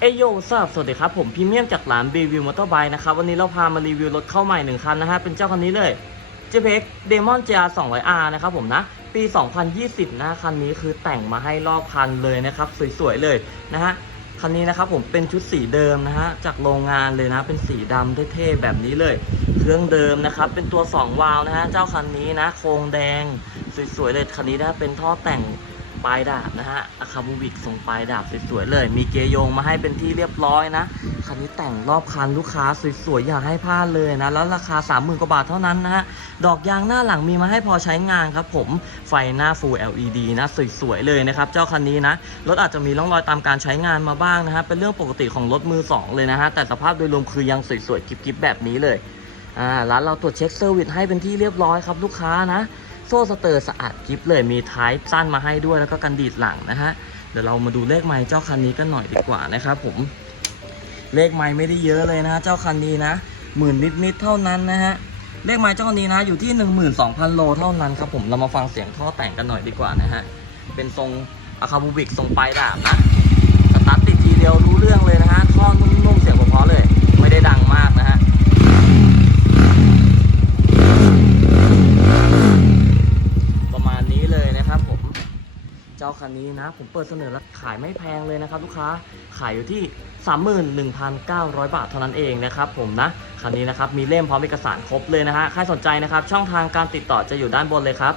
เอยโยทราบสวัสดีครับ ผมพรีเมียมจากร้าน b ีวิวมอเตอร์ไบนะครับ วันนี้เราพามารีวิวรถเข้าใหม่หนึ่งคันนะฮะ เป็นเจ้าคันนี้เลย j p e x Demon GR 200R นะครับผมนะ ปี 2020 นะคันนี้คือแต่งมาให้รอบคันเลยนะครับ สวย ๆ เลยนะฮะ คันนี้นะครับผมเป็นชุดสีเดิมนะฮะ จากโรงงานเลยนะ เป็นสีดำเท่ๆแบบนี้เลย เครื่องเดิมนะครับ เป็นตัว 2 วาล์วนะฮะ เจ้าคันนี้นะ โครงแดง สวยๆเลยคันนี้นะเป็นท่อแต่ง ปลายดาบนะฮะอะคาบูบิกส่งปลายดาบสวยๆเลย มีเกยงมาให้เป็นที่เรียบร้อยนะ คันนี้แต่งรอบคันลูกค้าสวยๆอย่าให้พลาดเลยนะ แล้วราคา 30,000กว่าบาทเท่านั้นนะฮะ ดอกยางหน้าหลังมีมาให้พอใช้งานครับผม ไฟหน้า Full LED นะสวยๆเลยนะครับ เจ้าคันนี้นะ รถอาจจะมีร่องรอยตามการใช้งานมาบ้างนะฮะ เป็นเรื่องปกติของรถมือสองเลยนะฮะ แต่สภาพโดยรวมคือยังสวยๆกิ๊บๆแบบนี้เลย อ่า ร้านเราตรวจเช็คเซอร์วิสให้เป็นที่เรียบร้อยครับลูกค้านะ โซ่สเตอร์สะอาดกิ๊บเลยมีท้ายสั้นมาให้ด้วยแล้วก็กันดีดหลังนะฮะ เดี๋ยวเรามาดูเลขไมล์เจ้าคันนี้กันหน่อยดีกว่านะครับผม เลขไมล์ไม่ได้เยอะเลยนะเจ้าคันนี้นะหมื่นนิดๆเท่านั้นนะฮะเลขไมล์เจ้าคันนี้นะอยู่ที่ 12,000 โลเท่านั้นครับผมเรามาฟังเสียงท่อแต่งกันหน่อยดีกว่านะฮะเป็นทรงอะคาบูบิกทรงปลายดาบนะ สตาร์ทติดทีเดียวรู้เรื่องเลยนะฮะ ท่อนุ่มๆเสียงเพราะๆเลย ไม่ได้ดังมากนะฮะ ประมาณนี้เลยนะครับผม เจ้าคันนี้นะ ผมเปิดเสนอราคาขายไม่แพงเลยนะครับ ลูกค้าขายอยู่ที่ 31,900 บาทเท่านั้นเองนะครับผมนะคันนี้นะครับมีเล่มพร้อมเอกสารครบเลยนะฮะใครสนใจนะครับ ช่องทางการติดต่อจะอยู่ด้านบนเลยครับ